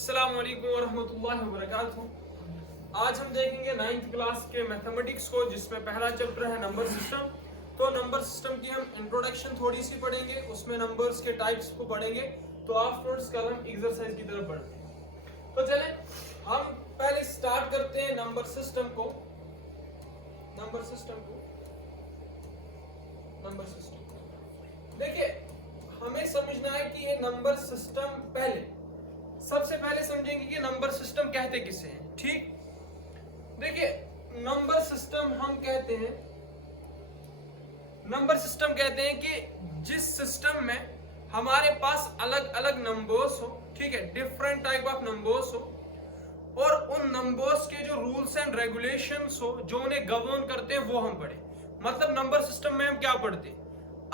अस्सलाम वालेकुम वरहमतुल्लाहि वबरकातुहू। आज हम देखेंगे 9th क्लास के मैथमेटिक्स को, जिसमें पहला चैप्टर है नंबर सिस्टम। तो नंबर सिस्टम की हम इंट्रोडक्शन थोड़ी सी पढ़ेंगे, उसमें नंबर्स के टाइप्स को पढ़ेंगे। तो आफ्टरवर्ड्स कल हम एक्सरसाइज की तरफ बढ़ते हैं। तो चलें हम पहले स्टार्ट करते हैं नंबर सिस्टम को। देखिए, हमें समझना है कि ये नंबर सिस्टम सबसे पहले समझेंगे कि नंबर सिस्टम कहते किसे हैं। ठीक, देखिए नंबर सिस्टम कहते हैं कि जिस सिस्टम में हमारे पास अलग अलग नंबर्स हो, ठीक है, डिफरेंट टाइप ऑफ नंबर्स हो, और उन नंबर्स के जो रूल्स एंड रेगुलेशंस हो, जो उन्हें गवर्न करते हैं, वो हम पढ़े। मतलब नंबर सिस्टम में हम क्या पढ़ते हैं?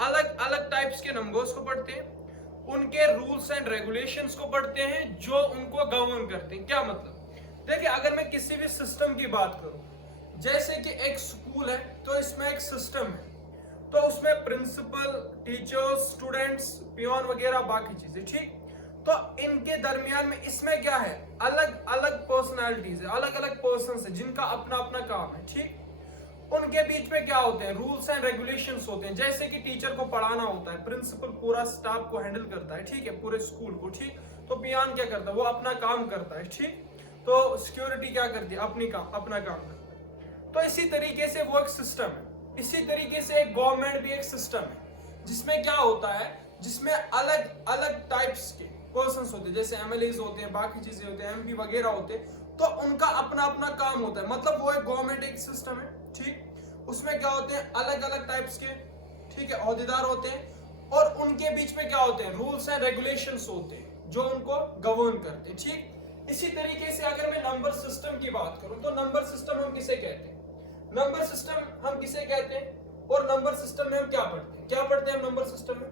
अलग अलग टाइप्स के नंबर्स को पढ़ते हैं, उनके रूल्स एंड रेगुलेशंस को पढ़ते हैं जो उनको गवर्न करते हैं। क्या मतलब? देखिए, अगर मैं किसी भी सिस्टम की बात करूं, जैसे कि एक स्कूल है, तो इसमें एक सिस्टम है, तो उसमें प्रिंसिपल, टीचर्स, स्टूडेंट्स, पियोन वगैरह बाकी चीजें। ठीक, तो इनके दरमियान में इसमें क्या है? अलग अलग पर्सनालिटीज है, अलग अलग पर्सन्स है जिनका अपना अपना काम है। ठीक, उनके बीच में क्या होते हैं? रूल्स एंड रेगुलेशंस होते हैं। जैसे कि टीचर को पढ़ाना होता है, प्रिंसिपल पूरा स्टाफ को हैंडल करता है, ठीक है, पूरे स्कूल को। ठीक, तो पियान क्या करता है? वो अपना काम करता है। ठीक, तो सिक्योरिटी क्या करती है? अपना काम करता है। तो इसी तरीके से वो एक सिस्टम है। इसी तरीके से एक गवर्नमेंट भी एक सिस्टम है, जिसमें क्या होता है? जिसमें अलग अलग टाइप्स के पर्सन्स होते हैं, जैसे एमएलएज होते हैं, बाकी चीजें होते हैं, एमपी वगैरह होते हैं। तो उनका अपना अपना काम होता है। मतलब वो एक गवर्नमेंट एक सिस्टम है। ठीक, उसमें क्या होते हैं? अलग अलग टाइप्स के, ठीक है, ओहदेदार होते हैं, और उनके बीच में क्या होते हैं? रूल्स एंड रेगुलेशंस होते हैं जो उनको गवर्न करते हैं। ठीक, इसी तरीके से अगर मैं नंबर सिस्टम की बात करूं, तो नंबर सिस्टम हम किसे कहते हैं? नंबर सिस्टम हम किसे कहते हैं? और नंबर सिस्टम में हम क्या पढ़ते हैं? हम नंबर सिस्टम में?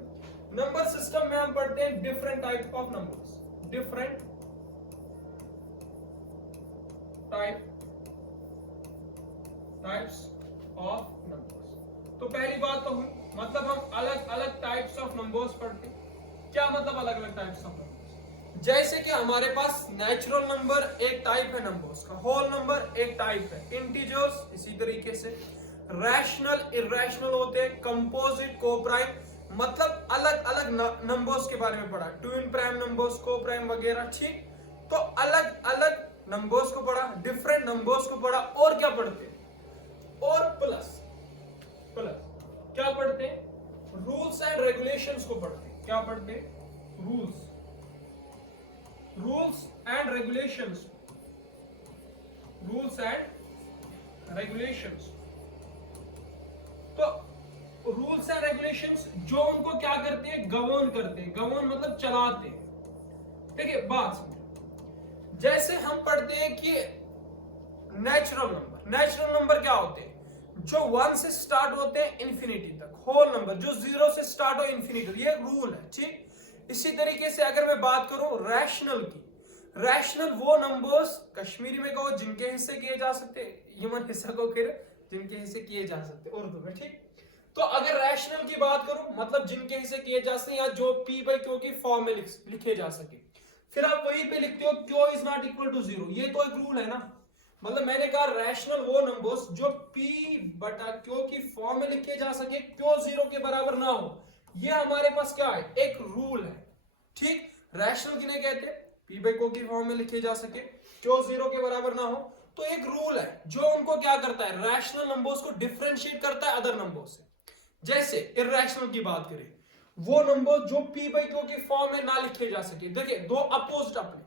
नंबर सिस्टम में हम पढ़ते हैं different type of numbers. Different types of numbers. तो पहली बात तो हुई, मतलब हम अलग अलग टाइप्स ऑफ नंबर्स पढ़ते हैं। क्या मतलब अलग अलग टाइप्स ऑफ नंबर्स? जैसे कि हमारे पास नेचुरल नंबर एक टाइप है नंबर्स का, होल नंबर एक टाइप है, इंटीजर्स इसी तरीके से, रैशनल, इरैशनल होते हैं, कंपोजिट, कोप्राइम, मतलब अलग अलग नंबर्स के बारे में पढ़ा, ट्विन प्राइम नंबर्स, कोप्राइम वगैरह। ठीक, तो अलग अलग नंबर्स को पढ़ा, डिफरेंट नंबर्स को पढ़ा, और क्या पढ़ते हैं? और प्लस क्या पढ़ते हैं? रूल्स एंड रेगुलेशंस को पढ़ते हैं। क्या पढ़ते हैं? Rules and regulations. तो रूल्स एंड रेगुलेशंस जो उनको क्या करते हैं? गवर्न करते हैं। गवर्न मतलब चलाते हैं। देखिए बात समझो, जैसे हम पढ़ते हैं कि नेचुरल नंबर क्या होते हैं? जो 1 से स्टार्ट होते हैं इंफिनिटी तक, होल नंबर। जो 0 से स्टार्ट हो इंफिनिटी, ये रूल है। ठीक, इसी तरीके से अगर मैं बात करूं रैशनल की, रैशनल वो नंबर्स, कश्मीरी में कहो जिनके हिस्से किए जा सकते, ह्यूमन हिस्सा को फिर जिनके हिस्से किए जा सकते उर्दू में। ठीक, तो अगर रैशनल की बात करूं, मतलब जिनके हिस्से किए जा सकते, या जो पी बाई क्यू की फॉर्म में लिखे जा सके, फिर आप वहीं पे लिखते हो Q is not equal to 0। ये तो एक रूल है ना। मतलब मैंने कहा रैशनल वो नंबर्स जो P बटा Q की फॉर्म में लिखे जा सके, Q 0 के बराबर ना हो, ये हमारे पास क्या है? एक रूल है। ठीक, रैशनल किन्हें कहते हैं? P बाई Q की फॉर्म में लिखे जा सके, Q 0 के बराबर ना हो, तो एक रूल है जो उनको क्या करता है? रैशनल नंबर्स को डिफरेंशिएट करता है अदर नंबर्स से। जैसे इरैशनल की बात करें, वो नंबर जो P बाई Q की फॉर्म में ना लिखे जा सके। देखिए, दो अपोजिट अपने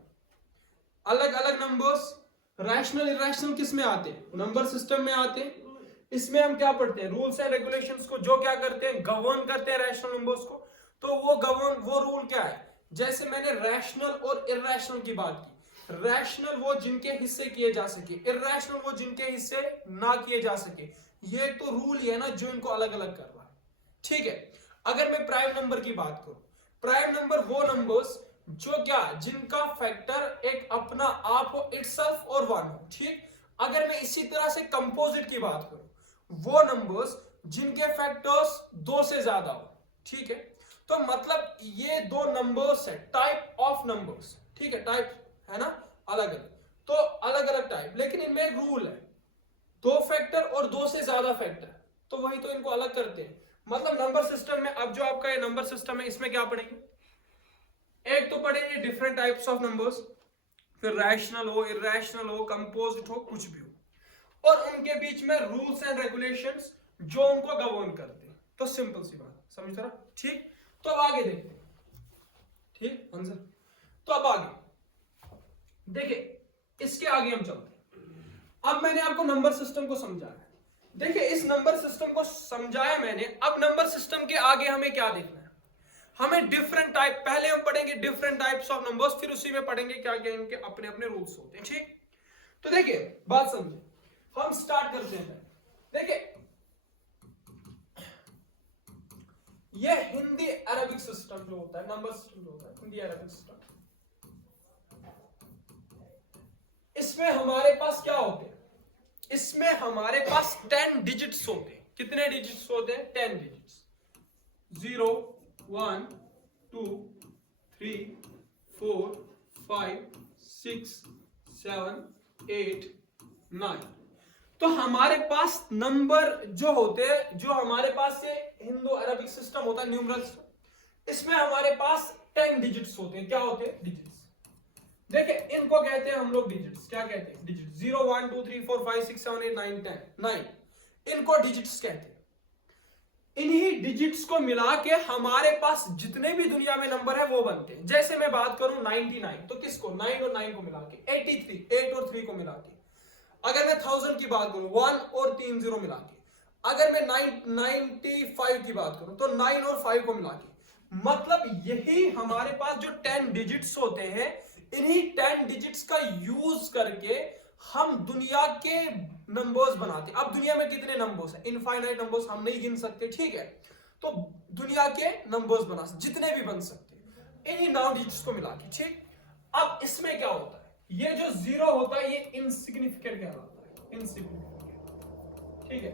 अलग अलग नंबर्स, रैशनल इरैशनल किस में आते हैं? नंबर सिस्टम में आते हैं। इसमें हम क्या पढ़ते हैं? रूल्स एंड रेगुलेशंस को जो क्या करते हैं? गवर्न करते हैं रैशनल नंबर्स को। तो वो रूल क्या है? जैसे मैंने रैशनल और इरैशनल की बात की, रैशनल वो जिनके हिस्से किए जा सके, इरैशनल वो जिनके हिस्से ना किए जा सके। ये तो रूल ही है ना जो इनको अलग अलग कर रहा है। ठीक है, अगर मैं प्राइम नंबर की बात करूं, प्राइम नंबर वो नंबर्स जो क्या, जिनका फैक्टर एक अपना आप हो, इटसेल्फ और 1 हो। ठीक, अगर मैं इसी तरह से कंपोजिट की बात करूं, वो नंबर्स जिनके फैक्टर्स 2 से ज्यादा हो। ठीक है, तो मतलब ये दो नंबर्स है, टाइप ऑफ नंबर्स। ठीक है, टाइप है ना, अलग अलग। तो अलग अलग टाइप, लेकिन इनमें एक रूल है, 2 फैक्टर और 2 से ज्यादा फैक्टर, तो वही तो इनको अलग करते हैं। मतलब नंबर सिस्टम में अब जो आपका ये नंबर सिस्टम है, इसमें क्या पढ़ेंगे, एक तो पढ़ेंगे डिफरेंट टाइप्स ऑफ नंबर्स, फिर रैशनल हो, इरैशनल हो, कंपोजिट हो, कुछ भी हो, और उनके बीच में रूल्स एंड रेगुलेशंस जो उनको गवर्न करते हैं। तो सिंपल सी बात, समझ रहा, ठीक। तो अब आगे देखते हैं, ठीक आंसर। तो अब आगे देखिए, इसके आगे हम चलते हैं। अब मैंने आपको नंबर सिस्टम को समझाया, देखिए इस नंबर सिस्टम को समझाया मैंने। अब नंबर सिस्टम के आगे हमें क्या देखना है, हमें डिफरेंट टाइप, पहले हम पढ़ेंगे डिफरेंट टाइप्स ऑफ नंबर्स, फिर उसी में पढ़ेंगे क्या क्या इनके अपने अपने रूल्स होते हैं, ठीक। तो देखिए बात समझे, हम स्टार्ट करते हैं। देखिए ये हिंदी अरबिक सिस्टम जो होता है, नंबर सिस्टम जो होता है, हिंदी अरबिक सिस्टम, इसमें हमारे पास क्या होते हैं, इसमें हमारे पास 10 डिजिट्स होते हैं। कितने डिजिट्स होते हैं, 10 डिजिट्स, 0 1 2 3 4 5 6 7 8 9। तो हमारे पास नंबर जो होते हैं, जो हमारे पास ये हिंदू अरबिक सिस्टम होता है, न्यूमरल सिस्टम, इसमें हमारे पास 10 डिजिट्स होते हैं। क्या होते हैं, डिजिट्स। देखिए इनको कहते हैं हम लोग डिजिट्स, क्या कहते हैं, डिजिट। 0 1 2 3 4 5 6 7 8 9 10, 9, इनको डिजिट्स कहते हैं। इन्हीं डिजिट्स को मिला के हमारे पास जितने भी दुनिया में नंबर है वो बनते हैं। जैसे मैं बात करूं 99, तो किसको, 9 और 9 को मिला के, 83, 8 और 3 को मिला के। अगर मैं 1000 की बात करूं, 1 और 3 0 मिला के। अगर मैं 95 की बात करूं, तो 9 और 5 को मिला के। मतलब यही हमारे पास जो 10 डिजिट्स होते हैं, इन्हीं 10 डिजिट्स का यूज करके हम दुनिया के नंबर्स बनाते हैं। अब दुनिया में कितने नंबर्स हैं, इनफाइनाइट नंबर्स, हम नहीं गिन सकते, ठीक है। तो दुनिया के नंबर्स बना सकते, जितने भी बन सकते हैं, इन्हीं 9 डिजिट्स को मिला के, ठीक। अब इसमें क्या होता है, ये जो 0 होता है ये इनसिग्निफिकेंट कहलाता है, इनसिग्निफिकेंट, ठीक है।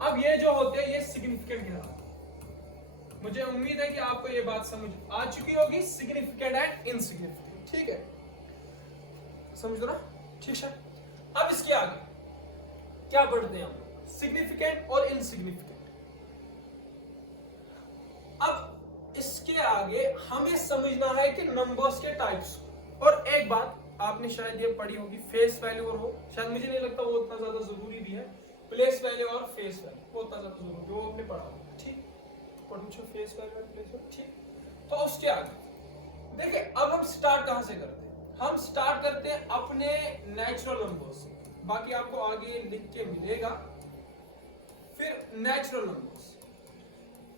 अब ये जो होते हैं ये सिग्निफिकेंट कहलाता है। मुझे उम्मीद है कि आपको ये बात समझ आ चुकी होगी, सिग्निफिकेंट एंड इनसिग्निफिकेंट, ठीक है, समझ लो ना, ठीक है। अब इसके आगे क्या पढ़ते हैं हम, सिग्निफिकेंट और इनसिग्निफिकेंट। अब इसके आगे हमें समझना है कि नंबर्स के टाइप्स। और एक बात आपने शायद ये पढ़ी होगी, फेस वैल्यू और हो, शायद मुझे नहीं लगता वो उतना ज्यादा जरूरी भी है। प्लेस वैल्यू और फेस वैल्यू वो उतना ज्यादा जरूरी, वो आपने पढ़ा होगा, ठीक। पढ़ो फेस वैल्यू और प्लेस वैल्यू, ठीक। तो उसके आगे देखिए, अब हम स्टार्ट कहां से करते हैं, हम स्टार्ट करते हैं अपने नेचुरल नंबर्स से। बाकी आपको आगे लिख के मिलेगा। फिर नेचुरल नंबर्स,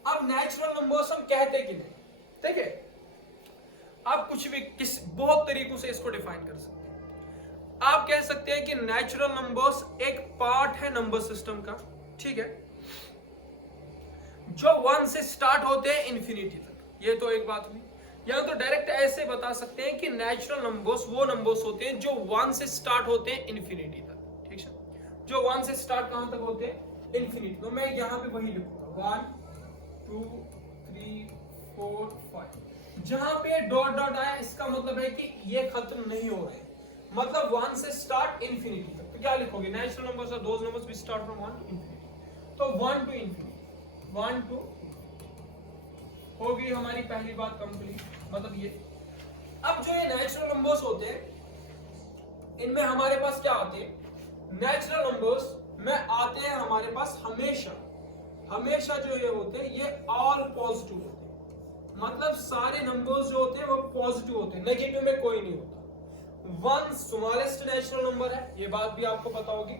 अब नेचुरल नंबर्स हम कहते कि नहीं, देखिए आप कुछ भी किस बहुत तरीकों से इसको डिफाइन कर सकते हैं। आप कह सकते हैं कि नेचुरल नंबर्स एक पार्ट है नंबर सिस्टम का, ठीक है, जो 1 से स्टार्ट होते हैं इन्फिनिटी तक। ये तो एक बात हुई। या तो डायरेक्ट ऐसे बता सकते हैं कि नेचुरल नंबर्स वो नंबर्स होते हैं जो 1 से स्टार्ट होते हैं इन्फिनिटी तक, ठीक है। जो 1 से स्टार्ट कहां तक होते हैं, इन्फिनिटी। तो मैं यहां पे वही लिखूंगा, 1 2 3 4 5। जहां पे डॉट डॉट आया इसका मतलब है कि ये खत्म नहीं हो रहे, मतलब 1 से स्टार्ट इन्फिनिटी तक। तो क्या लिखोगे, natural numbers are those numbers which start from 1 to infinity. तो 1 टू इन्फिनिटी, 1 टू होगी हमारी पहली बात कंप्लीट, मतलब ये। अब जो ये नेचुरल नंबर्स होते हैं, इनमें हमारे पास क्या आते हैं, नेचुरल नंबर्स में आते हैं हमारे पास हमेशा हमेशा जो ये होते हैं ये ऑल पॉजिटिव होते हैं। मतलब सारे नंबर्स जो होते हैं वो पॉजिटिव होते हैं, नेगेटिव में कोई नहीं होता। 1 स्मॉलेस्ट नेचुरल नंबर है, ये बात भी आपको पता होगी।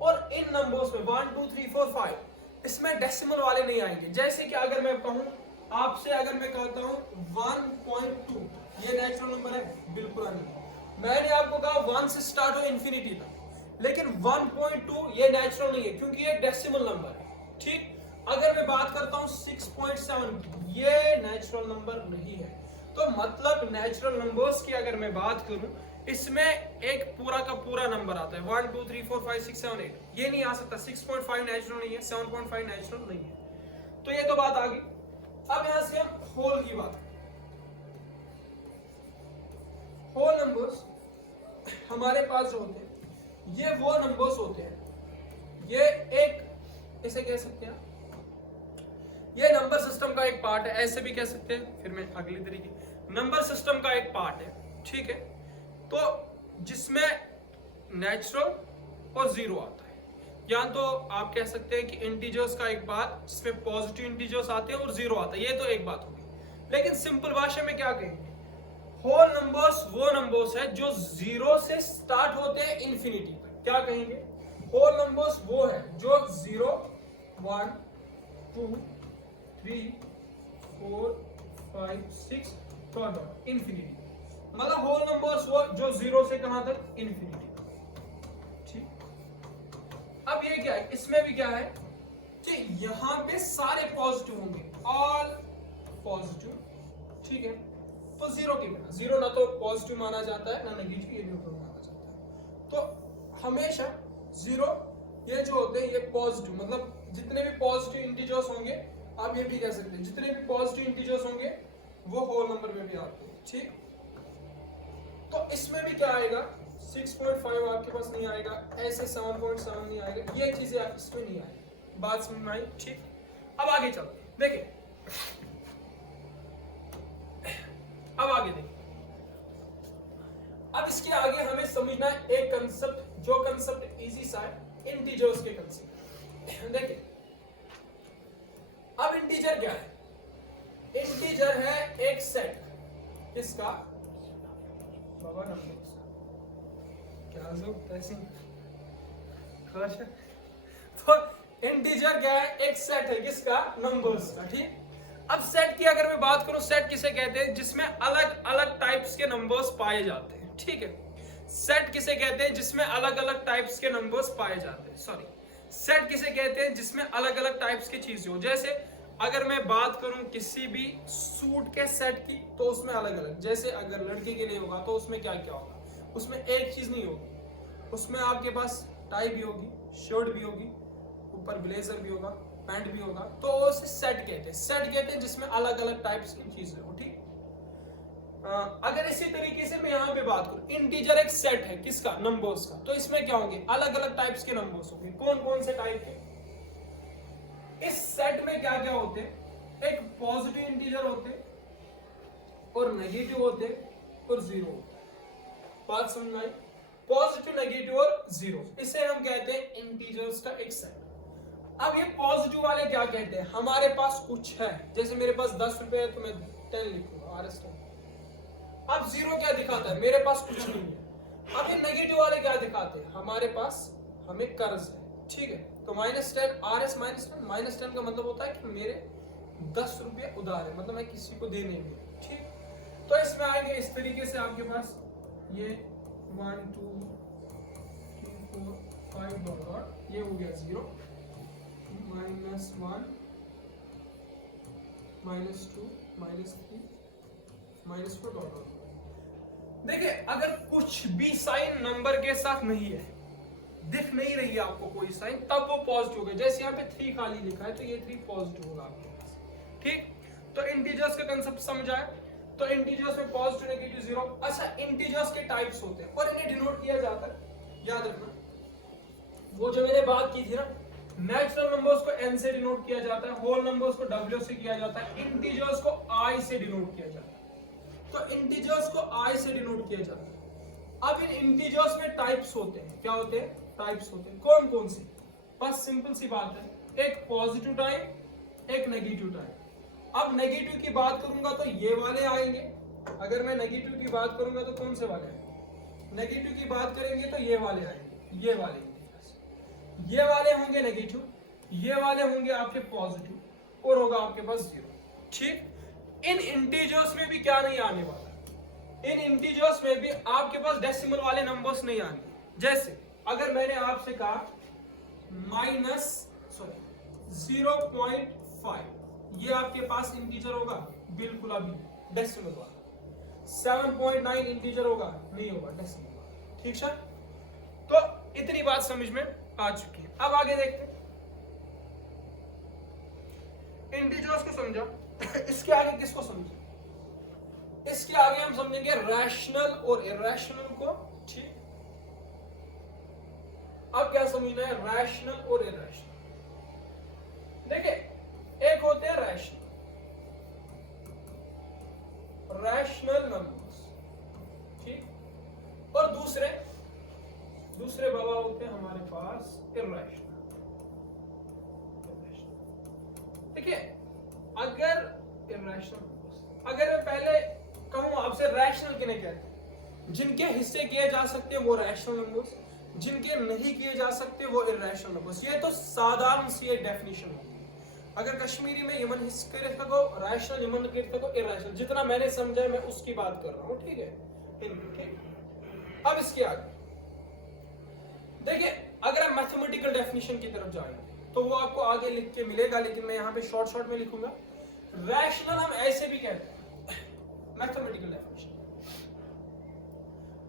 और इन नंबर्स में 1 2 3 4 5 इसमें डेसिमल वाले नहीं आएंगे। जैसे कि अगर मैं कहूं आपसे, अगर मैं कहता हूं 1.2, ये नेचुरल नंबर है, बिल्कुल नहीं। मैंने आपको कहा 1 से स्टार्ट हो इन्फिनिटी तक, लेकिन 1.2 ये नेचुरल नहीं है क्योंकि ये डेसिमल नंबर है, ठीक। अगर मैं बात करता हूं 6.7, ये नेचुरल नंबर नहीं है। तो मतलब नेचुरल नंबर्स की अगर मैं बात करूं, इसमें एक पूरा का पूरा नंबर आता है 1 2 3 4 5 6 7 8, ये नहीं आ सकता। 6.5 नेचुरल नहीं है, 7.5 नेचुरल नहीं है। तो ये तो बात आ गई। अब यहां से हम होल की बात, होल नंबर्स हमारे पास जो होते हैं ये वो नंबर्स होते हैं, ये एक इसे कह सकते हैं ये नंबर सिस्टम का एक पार्ट है, ऐसे भी कह सकते हैं, फिर मैं अगली तरीके नंबर सिस्टम का एक पार्ट है, ठीक है। तो जिसमें नेचुरल और जीरो आता है, या तो आप कह सकते हैं कि इंटीजर्स का एक बात जिसमें पॉजिटिव इंटीजर्स आते हैं और जीरो आता है, ये तो एक बात होगी। लेकिन सिंपल भाषा में क्या कहेंगे, होल नंबर्स वो नंबर्स है जो जीरो से स्टार्ट होते हैं इंफिनिटी तक, क्या कहेंगे, होल नंबर्स वो है जो 0 1 2 3 4 5 6 डॉट इंफिनिटी, मतलब होल नंबर्स वो जो 0 से कहां तक इंफिनिटी, ठीक। अब ये क्या है, इसमें भी क्या है कि यहां पे सारे पॉजिटिव होंगे, ऑल पॉजिटिव, ठीक है। तो जीरो के बिना, जीरो ना तो पॉजिटिव माना जाता है ना नेगेटिव, ये न्यूट्रल माना जाता है। तो हमेशा जीरो ये जो होते हैं ये पॉजिटिव, मतलब जितने भी पॉजिटिव इंटीजर्स होंगे, आप ये भी कह सकते हैं जितने भी पॉजिटिव इंटीजर्स होंगे वो होल नंबर में भी आते हैं, ठीक। तो इसमें भी क्या आएगा, 6.5 आपके पास नहीं आएगा, ऐसे 7.7 नहीं आएगा, ये चीजें इसमें नहीं आएगी, बात समझ में आई, ठीक। अब आगे चलते देखिए, अब आगे देखिए, अब इसके आगे हमें समझना है एक कंसेप्ट, जो कंसेप्ट इजी सा है, इंटीजर्स के कंसेप्ट। देखिए अब इंटीजर क्या है, इंटीजर है एक सेट, किसका, बाबा नंबर क्या जो ऐसी खास है। तो इंटीजर क्या है, एक सेट है किसका, नंबर्स का, ठीक। अब सेट की अगर मैं बात करूं, सेट किसे कहते हैं, जिसमें अलग अलग टाइप्स के नंबर्स पाए जाते हैं, ठीक है। सेट किसे कहते हैं, जिसमें अलग अलग टाइप्स के नंबर्स पाए जाते हैं, सॉरी, सेट किसे कहते हैं जिसमें अलग अलग टाइप्स की चीजें हो। जैसे अगर मैं बात करूं किसी भी सूट के सेट की, तो उसमें अलग अलग, जैसे अगर लड़के के लिए होगा तो उसमें क्या क्या होगा, उसमें एक चीज नहीं होगी, उसमें आपके पास टाई भी होगी, शर्ट भी होगी, ऊपर ब्लेजर भी होगा, पैंट भी होगा, तो उसे सेट कहते हैं। सेट कहते हैं जिसमें अलग अलग टाइप्स की चीजें हो, ठीक। अगर इसी तरीके से मैं यहाँ पे बात करूं, इंटीजर एक सेट है किसका, नंबर्स का, तो इसमें क्या होंगे, अलग अलग टाइप्स के नंबर्स होंगे। कौन कौन से टाइप के, इस सेट में क्या क्या होते हैं, एक पॉजिटिव इंटीजर होते और नेगेटिव होते और जीरो होते, बात समझ में आई, पॉजिटिव नेगेटिव और जीरो, इसे हम कहते हैं इंटीजर्स का एक सेट। अब ये पॉजिटिव वाले क्या कहते हैं, हमारे पास कुछ है, जैसे मेरे पास 10 रुपए है तो मैं 10 लिखूंगा, RS 10। अब जीरो क्या दिखाता है, मेरे पास कुछ नहीं है। अब ये नेगेटिव वाले क्या दिखाते हैं, हमारे पास हमें कर्ज है, ठीक है, तो -10 RS -10 का मतलब होता है कि मेरे 10 रुपये उधार है, मतलब मैं किसी को दे नहीं हूं, ठीक। तो इसमें आएंगे इस तरीके से आपके पास ये 1 2 3 4 5 डॉट, ये हो गया 0 -1 -2 -3 -4 डॉट। देखिए अगर कुछ भी साइन नंबर के साथ नहीं है, दिख नहीं रही है आपको कोई साइन, तब वो पॉजिटिव होगा। जैसे यहाँ पे 3 खाली लिखा है तो ये 3 पॉजिटिव होगा आपके पास, ठीक। तो इंटीजर्स का कंसेप्ट समझा है, तो इंटीजर्स में पॉजिटिव नेगेटिव जीरो। अच्छा, इंटीजर्स के टाइप्स होते हैं और इन्हें डिनोट किया जाता है, याद रखना, वो जो मैंने बात की थी ना, नेचुरल नंबर्स को n से डिनोट किया जाता है, होल नंबर्स को w से किया जाता है, इंटीजर्स को i से डिनोट किया जाता है। तो इंटीजर्स को i से डिनोट किया जाता है। अब इन इंटीजर्स में टाइप्स होते हैं, क्या होते हैं, टाइप्स होते हैं। कौन कौन से, बस सिंपल सी बात है, एक पॉजिटिव टाइप, एक नेगेटिव टाइप। अब नेगेटिव की बात करूंगा तो ये वाले आएंगे, अगर मैं नेगेटिव की बात करूंगा तो कौन से वाले आएंगे, नेगेटिव की बात करेंगे तो ये वाले आएंगे, ये वाले इंटीजर्स, ये वाले होंगे नेगेटिव, ये वाले होंगे आपके पॉजिटिव और होगा आपके पास जीरो, ठीक। इन इंटीजर्स में भी क्या नहीं आने वाला, इन इंटीजर्स में भी आपके पास डेसिमल वाले नंबर्स नहीं आएंगे। जैसे अगर मैंने आपसे कहा -0.5, ये आपके पास इंटीजर होगा, बिल्कुल अभी डेसिमल वाला। 7.9 इंटीजर होगा, नहीं होगा, डेसिमल वाला, ठीक है। तो इतनी बात समझ में आ चुकी है। अब आगे देखते हैं, इंटीजर्स को समझा, इसके आगे किसको समझा, इसके आगे हम समझेंगे रैशनल और इरैशनल को, ठीक। अब क्या समझना है, रैशनल और इरैशनल। देखिए, एक होते हैं रैशनल नंबर्स, ठीक, और दूसरे बाबा होते हैं हमारे पास इरैशनल। देखिए, अगर मैं पहले कहूं आपसे रैशनल किन्हें कहते हैं, जिनके हिस्से किए जा सकते हैं वो रैशनल नंबर्स, जिनके नहीं किए जा सकते वो इरैशनल नंबर्स। ये तो साधारण सी एक डेफिनेशन होगी। अगर कश्मीरी में यमन हिस्स कर सको रैशनल, यमन कर सको इरैशनल, जितना मैंने समझा मैं उसकी बात कर रहा हूं, ठीक है, ठीक। अब इसके आगे देखिए, अगर हम मैथमेटिकल डेफिनेशन की तरफ जाएंगे तो वो आपको आगे लिख के मिलेगा, लेकिन मैं यहाँ पे शॉर्ट में लिखूंगा। रैशनल हम ऐसे भी कहते हैं, मैथमेटिकल डेफिनेशन,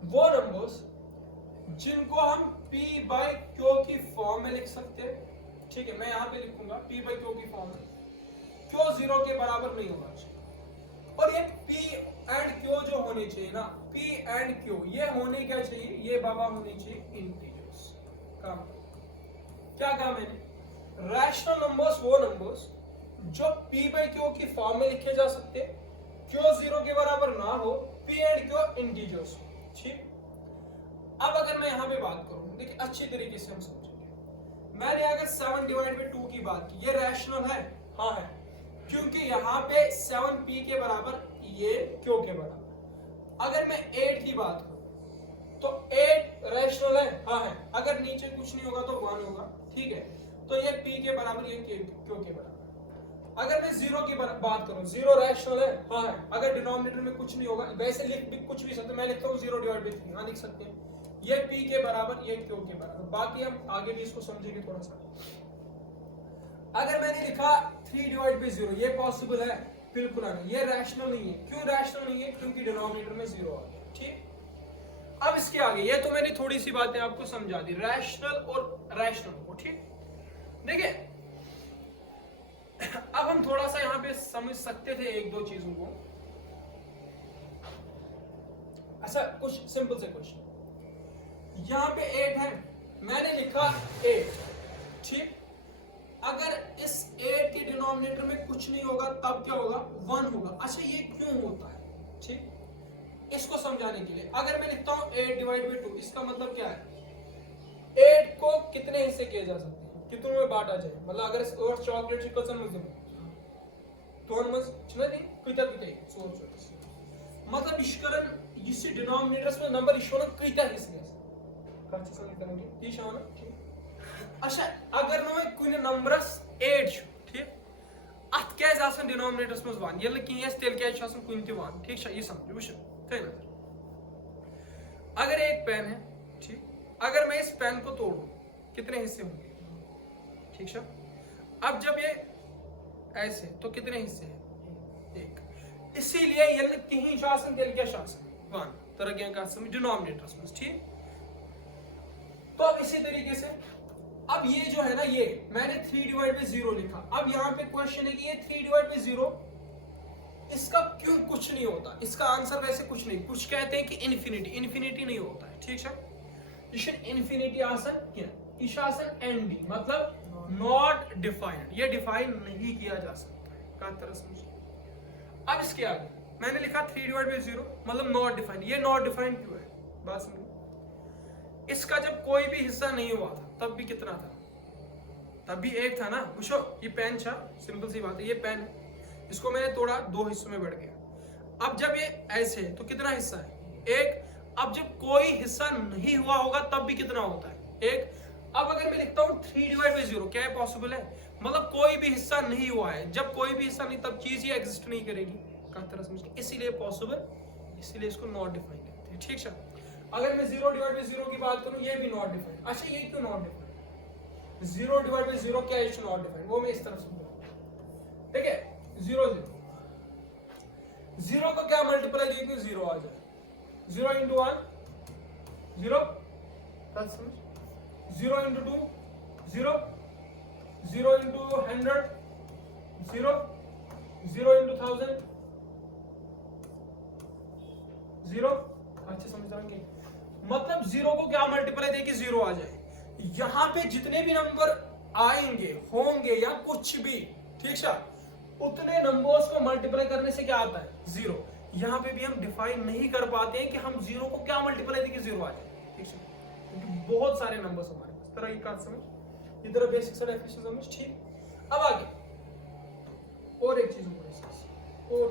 वो नंबर्स जिनको हम P by Q की फॉर्म में लिख सकते हैं, ठीक है। मैं यहाँ पे लिखूंगा P by Q की फॉर्म में, Q 0 के बराबर नहीं होना चाहिए। और ये P and Q जो होने चाहिए ना, P and Q, ये होने क्या चाहिए, ये बाबा होने चाहिए इंटीजर्स। काम क्या काम है, रैशनल नंबर्स वो नंबर्स जो P by Q की फॉर्म में लिखे जा सकते हैं, Q 0 के बराबर ना हो, P and Q इंटीजर्स हो, ठीक। अब अगर मैं यहाँ पे बात करूं, देखिए अच्छी तरीके से हम समझेंगे। मैंने अगर 7 डिवाइड बाई 2 की बात की, ये रैशनल है, हाँ है, क्योंकि यहाँ पे 7 P के बराबर, ये Q के बराबर। अगर मैं 8 की बात करूं तो 8 रैशनल है, हाँ है, अगर नीचे कुछ नहीं होगा तो 1 होगा, ठीक है। तो ये P के बराबर, ये Q के बराबर। अगर मैं 0 की बात करूं, 0 रैशनल है, हाँ है, अगर डिनोमिनेटर में कुछ नहीं होगा, वैसे लिख भी कुछ भी सकते, मैं लिखता हूं 0 डिवाइड बाई 3, हाँ लिख सकते हैं, ये P के बराबर, ये Q के बराबर। बाकी हम आगे भी इसको समझेंगे थोड़ा सा। अगर मैंने लिखा 3 डिवाइड बाई 0, ये पॉसिबल है, बिल्कुल नहीं, ये रैशनल नहीं है। क्यों रैशनल नहीं है, क्योंकि डिनोमिनेटर में 0 आ गया, ठीक। अब इसके आगे, ये तो मैंने थोड़ी सी बातें आपको समझा दी रैशनल और रैशनल को, ठीक। देखिए, अब हम थोड़ा सा यहाँ पे समझ सकते थे एक दो चीजों को। अच्छा, कुछ सिंपल से क्वेश्चन, यहाँ पे 8 है, मैंने लिखा 8, ठीक। अगर इस 8 के डिनोमिनेटर में कुछ नहीं होगा तब क्या होगा, 1 होगा। अच्छा, ये क्यों होता है, ठीक, इसको समझाने के लिए अगर मैं लिखता हूँ 8 डिवाइड बाई 2, इसका मतलब क्या है, 8 को कितने हिस्से किए जा सकते हैं, कितनों में बांटा जाए, मतलब अगर चॉकलेट कसम मतलब इस डिनोमिनेटर्स में नंबर इश्वन कईता हिस्से अच्छा, अगर नो कुन नंबरस 8 ठीक, अत क्या आसन डिनोमिनेटर्स में 1 ये कह तेल क्या आसन कुन त 1, ठीक ये समझो वुच थे नजर। अगर एक पेन है, ठीक, अगर मैं इस पेन को तोड़ूं कितने हिस्से होंगे, ठीक है। अब जब ये ऐसे तो कितने हिस्से हैं, एक, इसीलिए ये कहीं शासन तेल क्या शासन 1 तरह क्या का डिनोमिनेटर्स में, ठीक। तो अब इसी तरीके से अब ये जो है ना, ये मैंने 3 डिवाइड बाई 0 लिखा। अब यहाँ पे क्वेश्चन है कि ये 3 डिवाइड बाई 0 इसका क्यों कुछ नहीं होता, इसका आंसर वैसे कुछ नहीं, कुछ कहते हैं कि इन्फिनिटी नहीं होता है, ठीक है। इन्फिनिटी आसन क्या, इस आसन एनडी मतलब नॉट डिफाइंड, ये डिफाइन नहीं किया जा सकता है का तरह समझ। अब इसके आगे मैंने लिखा 3 डिवाइड बाई 0 मतलब नॉट डिफाइंड, ये नॉट डिफाइंड क्यों है, बात समझो। इसका जब कोई भी हिस्सा नहीं हुआ था तब भी कितना था, तब भी 1 था ना, पूछो। ये पेन था, सिंपल सी बात है, ये पेन है, इसको मैंने तोड़ा 2 हिस्सों में बढ़ गया। अब जब ये ऐसे है तो कितना हिस्सा है, 1। अब जब कोई हिस्सा नहीं हुआ होगा तब भी कितना होता है, 1। अब अगर मैं लिखता हूँ 3 डिवाइड बाई 0, क्या है पॉसिबल है, मतलब कोई भी हिस्सा नहीं हुआ है। जब कोई भी हिस्सा नहीं तब चीज ही एग्जिस्ट नहीं करेगी का तरह समझ, इसीलिए पॉसिबल, इसीलिए इसको नॉट डिफाइन करते हैं, ठीक है। अगर मैं 0 डिवाइड बाई 0 की बात करूं, ये भी नॉट डिफाइंड। अच्छा, ये क्यों नॉट डिफाइंड, 0 डिवाइड बाई 0 क्या है नॉट डिफाइंड, वो मैं इस तरफ समझाऊंगा। ठीक है, 0 0 को क्या मल्टीप्लाई करेंगे, 0 आ जाए, 0 into 1 0, 0 into 2 0, 0 into 100 0, 0 into 1000 zero, अच्छे समझ रहे मतलब जीरो को क्या मल्टीप्लाई दे कि जीरो आ जाए। यहाँ पे जितने भी नंबर आएंगे होंगे या कुछ भी, ठीक है, उतने नंबर्स को मल्टीप्लाई करने से क्या आता है, जीरो। यहाँ पे भी हम डिफाइन नहीं कर पाते हैं कि हम जीरो को क्या मल्टीप्लाई दे कि जीरो आ जाए, ठीक है, क्योंकि बहुत सारे नंबर्स हमारे पास। तरह की बात समझ, इधर बेसिक्स और डेफिनेशन समझ, ठीक। अब आगे और एक चीज और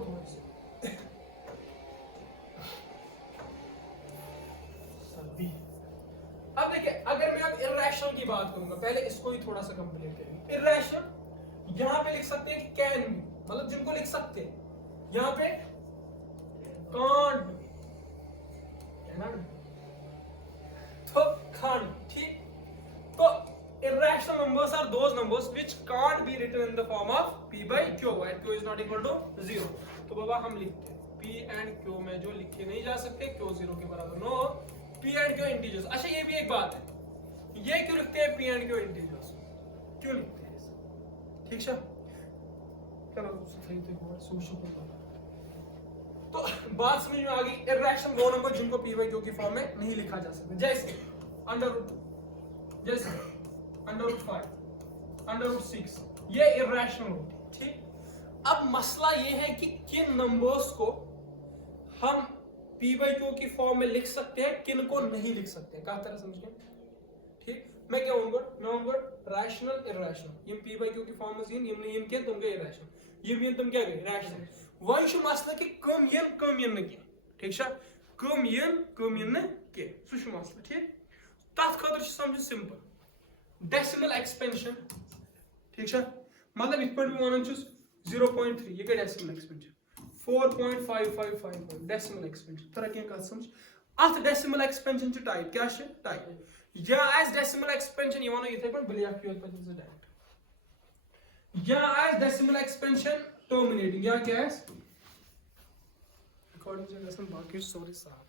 थोड़ी सी अब देखिए, अगर मैं अब इर्रेशनल की बात करूंगा, पहले इसको ही थोड़ा सा कंप्लीट करेंगे। इर्रेशनल यहां पे लिख सकते हैं कि कैन बी, मतलब जिनको लिख सकते हैं, यहां पे कांट बी, तो कांट, ठीक। तो irrational numbers are those numbers which can't be written in the form of p by q, where q is not equal to 0। तो बाबा हम लिखते हैं p and q में जो लिखे नहीं जा सकते, q 0 के बराबर no, p and q integers. अच्छा ये भी एक बात है, ये क्यों लिखते हैं p and q इंटीजर्स, क्यों लिखते हैं, ठीक है, चलो सही तो शुक्र। तो बात समझ में आ गई। इर्रेशनल वो नंबर जिनको p by q की फॉर्म में नहीं लिखा जा सकता, जैसे √5, √6, ये इर्रेशनल होती है, ठीक। अब मसला ये है कि किन नंबर्स को हम p by q की फॉर्म में लिख सकते हैं, किन को नहीं लिख सकते हैं, तरह समझ गए, ठीक। मैं क्या कहूंगा रैशनल इर्रेशनल, ये p by q की फॉर्म में यम के तुम गए इर्रेशनल, यम तुम क्या गए रैशनल। वही शु मसला कि कम यन के, ठीक है, कम यन के सु मसला, ठीक। तथ खतर समझ सिंपल, डेसिमल एक्सपेंशन, ठीक है, मतलब इत पे वन 0.3, ये क्या डेसिमल एक्सपेंशन, 4.5555 डेसिमल एक्सपेंशन। तरह क्या कत समझ, अथ डेसिमल एक्सपेंशन टाइप क्या टाइप, या एज डेसिमल एक्सपेंशन ये वनो इथे पे बलिया क्यों पे डायरेक्ट, या एज डेसिमल एक्सपेंशन टर्मिनेटिंग, या क्या है अकॉर्डिंग टू लेसन बाकी सॉरी साहब,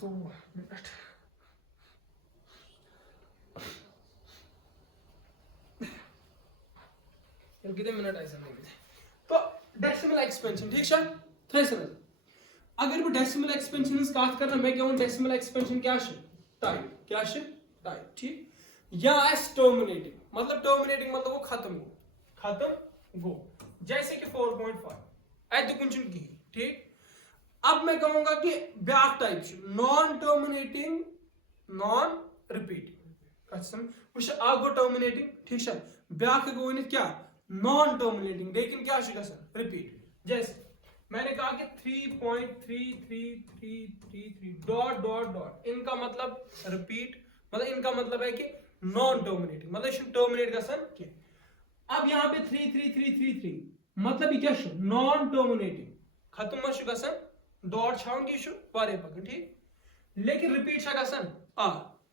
तो मिनट कितने मिनट ऐसा नहीं। तो डेसिमल एक्सपेंशन, ठीक है, थ्रेशोल्ड। अगर मैं डेसिमल एक्सपेंशन इस बात करना, मैं कहूं डेसिमल एक्सपेंशन क्या है टाइप, ठीक। या एस टर्मिनेटिंग, मतलब वो खत्म गो, जैसे कि 4.5 ऐसे कुछ की, ठीक। अब मैं कहूंगा कि back type non terminating non repeating, वह आगो टर्मिनेटिंग, ठीक है, ब्याक गो क्या नॉन टर्मिनेटिंग, लेकिन क्या रिपीट। जैसे मैंने कहा कि 3.3333 डॉट डॉट डॉट, इनका मतलब रिपीट, मतलब इनका मतलब है कि नॉन टर्मिनेटिंग, मतलब टर्मिनेट गसन के। अब यहाँ पे 33333 मतलब क्या नॉन टर्मिनेटिंग, खत्म मत गसन, डॉट छाउन की वारे पकड़, ठीक, लेकिन रिपीट गसन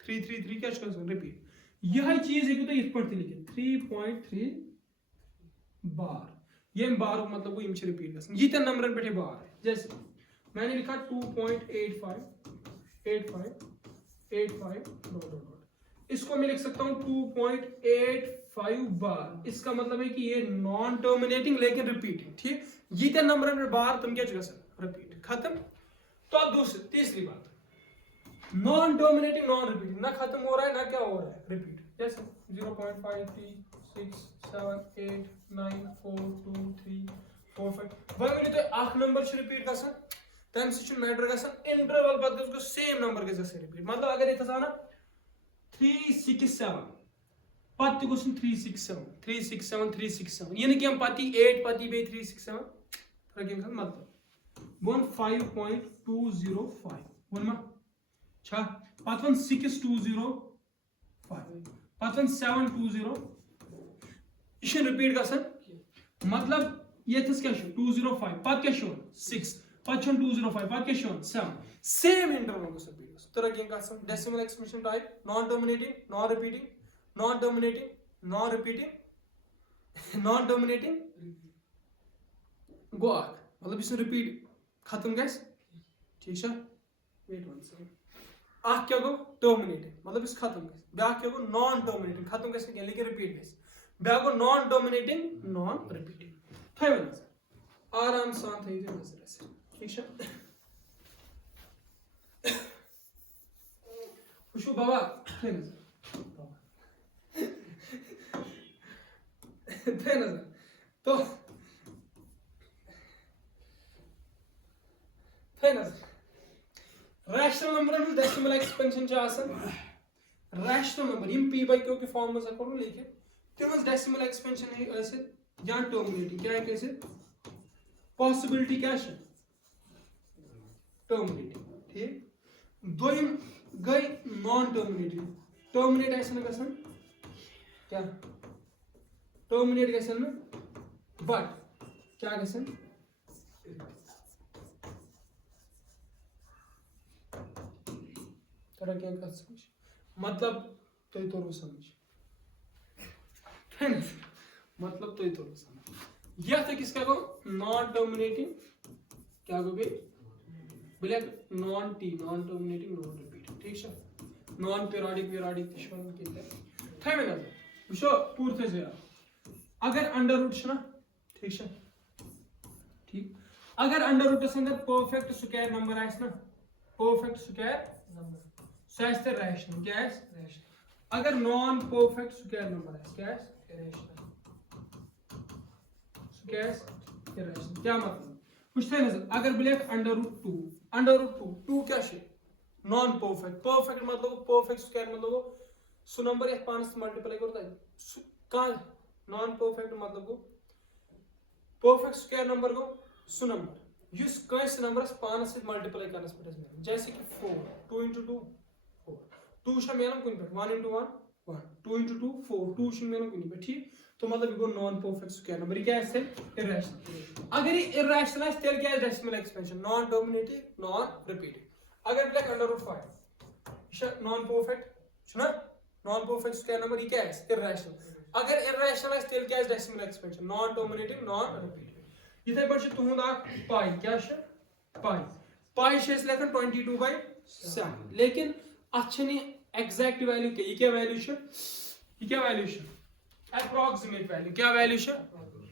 333 क्या रिपीट। यह चीज है तो इस पर लिखे 3.3 बार, ये बार मतलब वो इमच रिपीट गसन, ये नंबर पे बार है। जैसे मैंने लिखा 2.85 डॉट डॉट, इसको मैं लिख सकता हूं 2.85 बार, इसका मतलब है कि ये नॉन टर्मिनेटिंग लेकिन रिपीटिंग, ठीक। ये नंबर पे बार तुम क्या रिपीट, खत्म। तो अब तीसरी बात, नॉन टर्मिनेटिंग नॉन रिपीटिंग, ना खत्म हो रहा है ना क्या हो रहा है रिपीट। जैसे 0.53678942345 वह तो आख नंबर रिपीट गसन, तम से मैटर गसन इंटरवल पद सेम नंबर गसे रिपीट। मतलब अगर ये 367 पत्ती 367 ये नहीं कि हम पत्ती 8 पत्ती बे 367 मतलब 15.205 वन मा छा पत वन 6205 पत वन 720 ये रिपीट गसन, मतलब ये क्या 205 पत क्या 6 पत 205 पत क्या 7 सेम इंटरवल को रिपीट गसन। तरह क्या गसन decimal expression type non terminating non repeating non terminating non repeating non terminating गो आख, मतलब इस रिपीट खत्म गैस, ठीक है। वेट वन सेकंड, आख क्या गो टर्मिनेटिंग, मतलब इस खत्म गैस, ब्याक क्या गो नॉन टर्मिनेटिंग खत्म गैस लेकिन repeat gas, back go non terminating non repeating. आराम सान थी नजर ऐसे ठीक है खुशबू बाबा थे नजर थे नजर तो थे नजर रैशनल नंबर में डेसिमल एक्सपेंशन रैशनल नंबर यम p by q के फॉर्म में हको लिखित तम डेसिमल एक्सपेंशन या टर्मिनेटिंग क्या है पॉसिबिलिटी क्या टर्मिनेटिंग ठीक दोम गई नॉन टर्मिनेटिंग टर्मिनेट गसन क्या टर्मिनेट गसन बट क्या गसन थोड़ा क्या कर समझ मतलब तो तोरो समझ मतलब तो तोरो समझ यह तो किसका को नॉन टर्मिनेटिंग क्या को भी बोले non T non terminating non repeating ठीक है नॉन पीरियोडिक तिश्वन के थे में नजर वुशो पूर्थ से अगर अंडर रूट ना ठीक है ठीक अगर अंडर रूट अंदर परफेक्ट स्क्वायर नंबर आइस ना perfect square number so ice rational क्या आइस रैशनल अगर non perfect square number ice क्या आइस रैशनल क्या मतलब कुछ थे नजर अगर ब्लैक अंडर रूट टू क्या शे नॉन परफेक्ट परफेक्ट मतलब परफेक्ट स्क्वायर मतलब सो नंबर एक पांच मल्टीप्लाई करता है का नॉन परफेक्ट मतलब परफेक्ट स्क्वायर नंबर को सो नंबर युस कैस नंबर पांच से मल्टीप्लाई करने पे जैसे कि 4 2 into 2 4 2 शा मेलन कुन पे 1 into 1 1 2 into 2 4 2 शा मेलन कुन पे ठीक तो मतलब ये नॉन परफेक्ट स्क्वायर नंबर क्या है इररेशनल अगर ये इररेशनल है तेल क्या है decimal expansion non terminating non repeating अगर ब्लैक अंडर रूट 5 नॉन परफेक्ट सुना नॉन परफेक्ट स्क्वायर नंबर ये क्या है इररेशनल अगर इररेशनल है तेल क्या है decimal expansion non terminating non repeating इथे पर तुहद पाई क्या पाई लेखन 22/7 लेकिन अच्छे एग्जैक्ट वैल्यू क्या वैल्यू अप्रोक्सीमेट वैल्यू क्या वैल्यू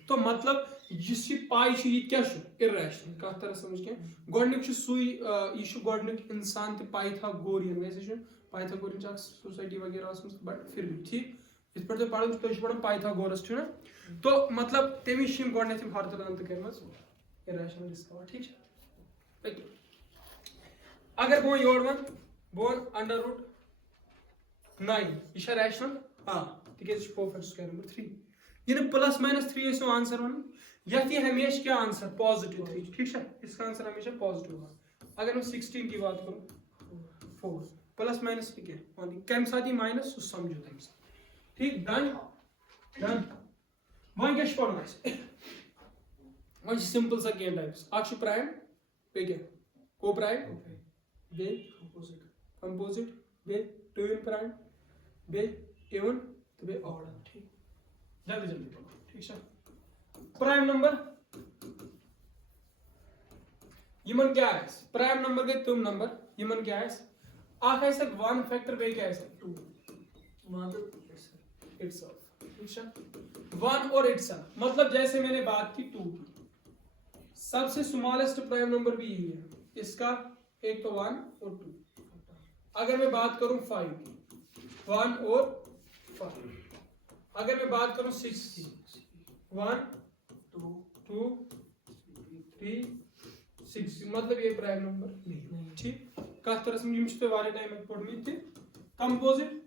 तो मतलब इस पाई क्या इररेशनल कत तरह समझ क्या गोडनिक सुई गोडनिक इंसान ते पाइथागोरियन वैसे पाइथागोरियन सोसाइटी वगैरह बट फिर भी ठीक इस पर तो पढ़ो तो पढ़ो पाइथागोरस ना तो मतलब तमिश गोडनिक हरतरन तो करमस इररेशनल डिस्कवर ठीक है अगर बो your one bone under root 9 यह रैशनल हाँ तिकेज परफेक्ट स्क्वायर नंबर 3 ये प्लस माइनस 3 इसो आंसर वन यह हमेशा क्या आंसर पॉजिटिव 3 ठीक है इसका आंसर हमेशा पॉजिटिव होगा अगर मैं 16 की बात करूं 4 प्लस माइनस क्या कम साथ माइनस सो समझो तम ठीक डन डन वन क्या पढ़ना वन सिंपल सा गेम टाइप्स अक्ष प्राइम पे क्या को प्राइम बे कंपोजिट बे ट्विन प्राइम बे इवन तो बे ऑड ठीक जल्दी जल्दी ठीक है प्राइम नंबर यमन क्या है प्राइम नंबर के तुम नंबर यमन क्या है आख है सक वन फैक्टर बे क्या है 2 वन इटसेल्फ ठीक है वन और इटसेल्फ मतलब जैसे मैंने बात की 2 की सबसे स्मॉलेस्ट प्राइम नंबर भी यही है इसका एक तो 1 और 2 अगर मैं बात करूं 5 की 1 और 5 अगर मैं बात करूं 6 की 1 2 3 6 मतलब ये प्राइम नंबर नहीं ठीक कत तरह से यम पे वाले टाइम पढ़मी थी कंपोजिट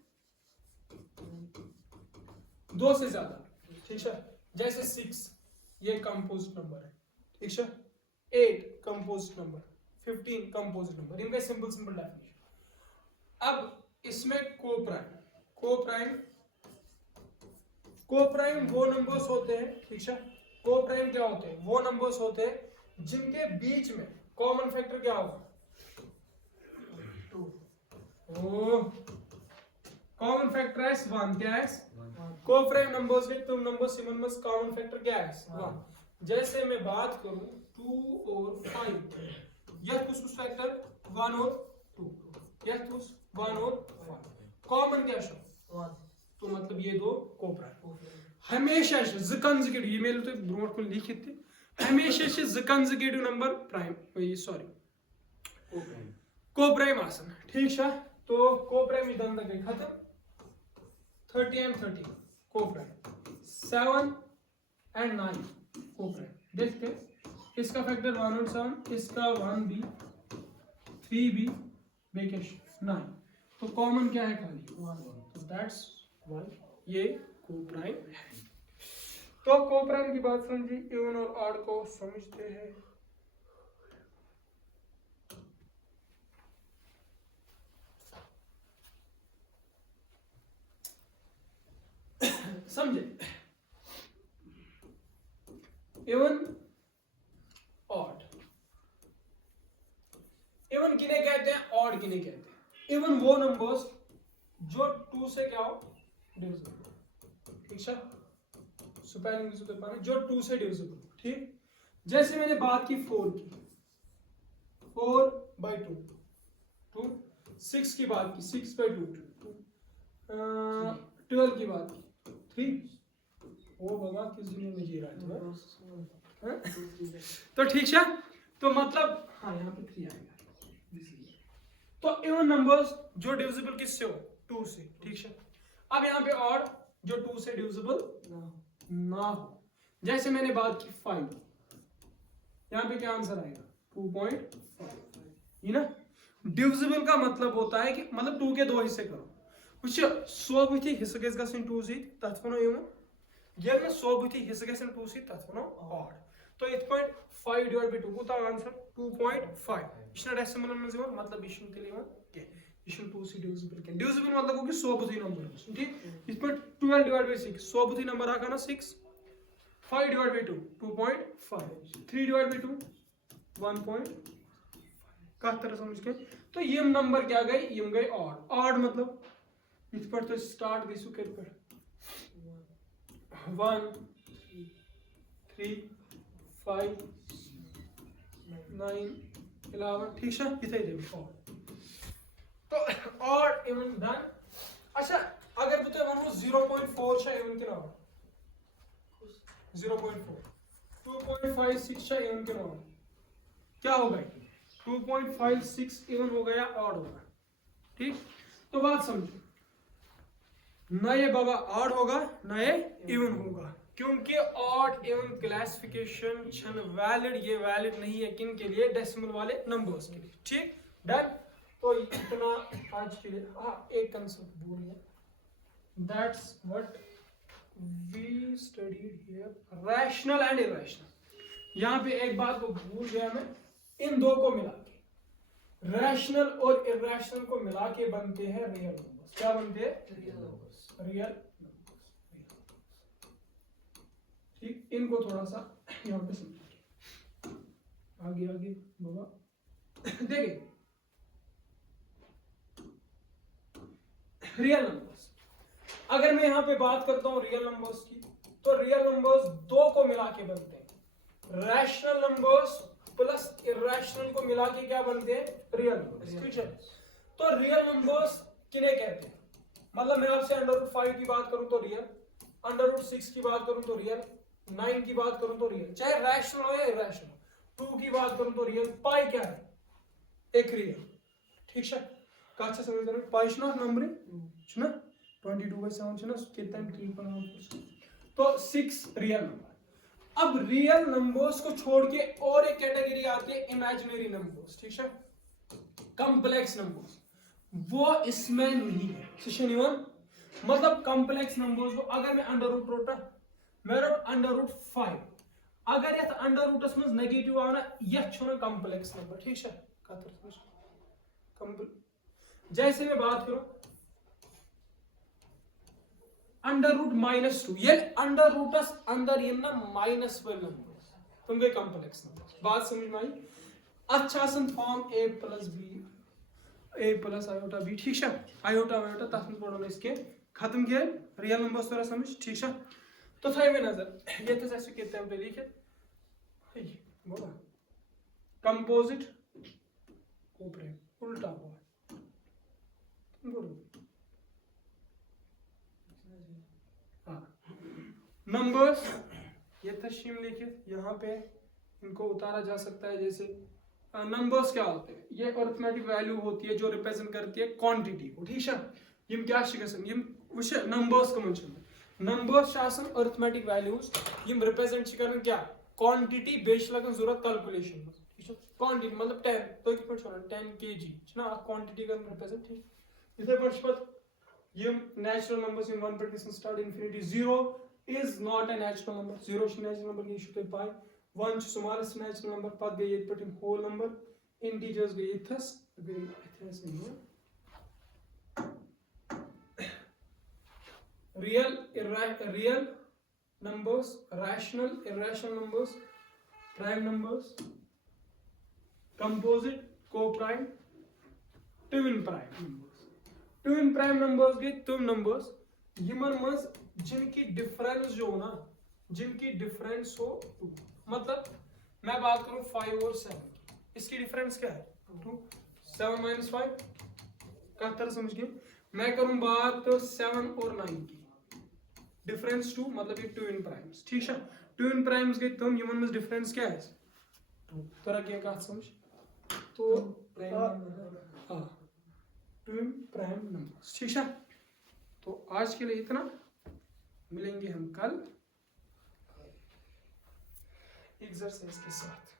2 से ज्यादा ठीक है जैसे 6 ये कंपोजिट नंबर है ठीक है 8 कंपोजिट नंबर 15 कंपोजिट नंबर इनका सिंपल डेफिनेशन अब इसमें को प्राइम वो नंबर्स होते हैं ठीक है को प्राइम क्या होते हैं वो नंबर्स होते हैं जिनके बीच में कॉमन फैक्टर क्या होगा 2 कॉमन फैक्टर है 1 क्या है को प्राइम नंबर्स के तुम नंबर सिमन में कॉमन फैक्टर क्या है 1 जैसे मैं बात करूं 2 और 5 यह कुछ फैक्टर 1 और 2 यह कुछ 1 और 1 कॉमन क्या है 1 तो मतलब ये दो को प्राइम हमेशा जकन ये मेल तो ब्रोट कुन लिखित हमेशा से ज कंसेक्यूटिव नंबर प्राइम सॉरी को प्राइम आसन ठीक है। तो को प्राइम दंद गई खत्म 30 and 30 को प्राइम 7 and 9 को प्राइम देखते इसका फैक्टर 1 और 7 इसका 1b 3b बेकेश 9 तो कॉमन क्या है खाली 1 तो दैट्स 1 ये को प्राइम है। तो को प्राइम की बात समझी इवन और ऑड को समझते हैं। समझे इवन ऑड इवन किन्हें कहते हैं ऑड किन्हें कहते हैं। इवन वो नंबर्स जो 2 से क्या हो डिविजिबल ठीक है स्पेलिंग जो 2 से डिविजिबल ठीक। जैसे मैंने बात की 4 की 4/2 2 6 की बात की 6/2 12 की बात की 3 वो बाबा किस दुनिया में जी रहा है तो ठीक है। तो मतलब हाँ यहाँ पे 3 आएगा। तो इवन नंबर्स जो डिविजिबल किससे हो 2 से ठीक है। अब यहाँ पे ऑड जो 2 से डिविजिबल ना हो। जैसे मैंने बात की 5 यहाँ पे क्या आंसर आएगा 2.5 ये ना। डिविजिबल का मतलब होता है कि मतलब 2 के 2 हिस्से करो कुछ 100 बुथी हिस्से गस गसन 2 सी तथ वनो इवन ये में 100 बुथी हिस्से गसन 2 सी तथ वनो ऑड। तो इत पॉइंट 5 डिवाइड बाय 2 को आंसर 2.5 इशना डेसिमल में जीवन मतलब इशन के लिए के इशन 2 सी डिविजिबल के डिविजिबल मतलब कि 100 बुथी नंबर ठीक। इस पर 12 डिवाइड बाय 6 100 बुथी नंबर आका ना 6 5 डिवाइड बाय 2 2.5 3 डिवाइड बाय 2 1. का तरह समझ के तो ये नंबर क्या गई ये गई ऑड। ऑड मतलब इस पर तो स्टार्ट गई सु कर पर 1 3 5 9 11 ठीक है इथे दे ऑड। तो ऑड इवन डन। अच्छा अगर बते वनो 0.4 छे इवन के नाम 0.4 2.56 छे इवन के नाम क्या होगा 2.56 इवन हो गया ऑड होगा ठीक। तो बात समझो ना ये बाबा ऑड होगा ना ये इवन होगा क्योंकि ऑड इवन क्लासिफिकेशन छन वैलिड ये वैलिड नहीं है किन के लिए डेसिमल वाले नंबर्स के लिए ठीक डन। तो इतना आज के लिए हाँ एक कंसेप्ट भूल गया that's what we studied here rational and irrational. यहाँ पे एक बात को भूल गया मैं इन दो को मिला के रैशनल और इरैशनल को मिला के बनते हैं रियल नंबर्स। क्या बनते हैं रियल नंबर्स ठीक। इनको थोड़ा सा यहाँ पे समझिए आगे आगे बाबा देखिए रियल नंबर्स अगर मैं यहाँ पे बात करता हूँ रियल नंबर्स की तो रियल नंबर्स दो को मिला के बनते हैं। रैशनल नंबर्स प्लस इरैशनल को मिला के क्या बनते हैं रियल नंबर्स ठीक है। तो रियल नंबर्स किन्हें कहते हैं मतलब मैं आपसे √5 की बात करूं तो रियल √6 की बात करूं तो रियल 9 की बात करूं तो रियल चाहे रैशनल हो या इरैशनल 2 की बात करूं तो रियल पाई क्या है एक रियल ठीक है। काचा समझ रहे पाई छना नंबर छना 22/7 छना कितना ठीक बना तो 6 रियल नंबर। अब रियल नंबर्स को छोड़ के और एक कैटेगरी आती है इमेजिनरी नंबर्स ठीक है कॉम्प्लेक्स नंबर्स वो इसमें नहीं है सेशन इवन मतलब कॉम्प्लेक्स नंबर्स को अगर मैं अंडर रूट रोटा मैं रोट √5 अगर ये अंडर रूटस में नेगेटिव आना यह छोना कॉम्प्लेक्स नंबर ठीक है कतर जैसे मैं बात करूं √-2 ये अंडर रूटस अंदर ये ना माइनस वाले नंबर तुम गए कॉम्प्लेक्स नंबर बात समझ में आई। अच्छा सन form a + b a + iota b ठीक है आयोटा तथ में पढ़ो इसके खत्म किया रियल नंबर्स थोड़ा समझ ठीक है। तो था में नजर ये तो ऐसे कितने पे लिखे बोला कंपोजिट कोप्रेम उल्टा हुआ हाँ नंबर्स ये तस्वीर लिखे यहाँ पे इनको उतारा जा सकता है। जैसे नंबर्स क्या होते हैं, ये अरिथमेटिक वैल्यू होती है जो रिप्रेजेंट करती है क्वांटिटी को, ठीक है। यम क्या यम वुश नंबर्स कमन नंबर्स अरिथमेटिक वैल्यूज यम रिप्रेजेंट कर क्या क्वांटिटी बेस लगन जरूरत कैलकुलेशन में, ठीक है। क्वांटिटी मतलब 10 तो कित पे 10 kg ना क्वांटिटी कर रिप्रेजेंट, ठीक। इथे पर यम नेचुरल नंबर्स यम 1 पे किसन start infinity 0 is not a natural number, 0 is natural number, you should pay 1 is smallest natural number, path गई ये put in whole number, integers गई इथस नहीं है, real numbers, rational, irrational numbers, prime numbers, composite, co-prime, twin prime numbers, twin prime numbers गई तुम numbers Yemen मज जिनकी difference जो ना, जिनकी डिफरेंस हो 2, मतलब मैं बात करूं 5 और 7 की, इसकी डिफरेंस क्या है 2, 7 - 5 का तरह समझ गए। मैं करूं बात 7 और 9 की, डिफरेंस 2 मतलब ये ट्विन प्राइम्स, ठीक है। ट्विन प्राइम्स के तुम यमन में डिफरेंस क्या है 2, तरह क्या कहा समझ तो हाँ ट्विन प्राइम नंबर्स, ठीक है। तो आज के लिए इतना, मिलेंगे हम कल एक्सरसाइज के साथ।